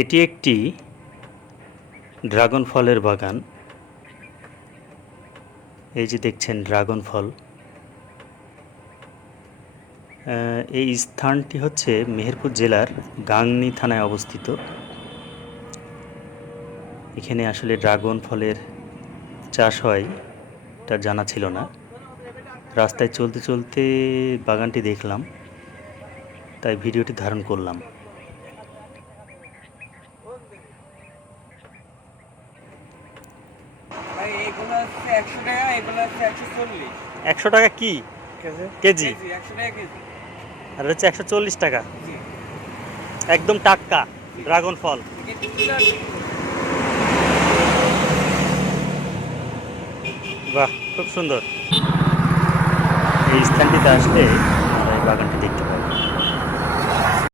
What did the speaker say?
এটি একটি ড্রাগন ফলের বাগান। এই যে দেখছেন ড্রাগন ফল। এই স্থানটি হচ্ছে মেহেরপুর জেলার গাংনী থানায় অবস্থিত। এখানে আসলে ড্রাগন ফলের চাষ হয় তা জানা ছিল না। রাস্তায় চলতে চলতে বাগানটি দেখলাম, তাই ভিডিওটি ধারণ করলাম। ভাই এগুলো হচ্ছে 100 টাকা, এগুলো হচ্ছে 140 100 টাকা কি কেজি। কেজি? 100 টাকা কেজি। আর হচ্ছে 140 টাকা। জি একদম টাটকা জি। ড্রাগন ফল। এগুলো বাহ, খুব সুন্দর। এই স্থানটিতে আসলে আপনারা এই বাগানটি দেখতে পাবেন।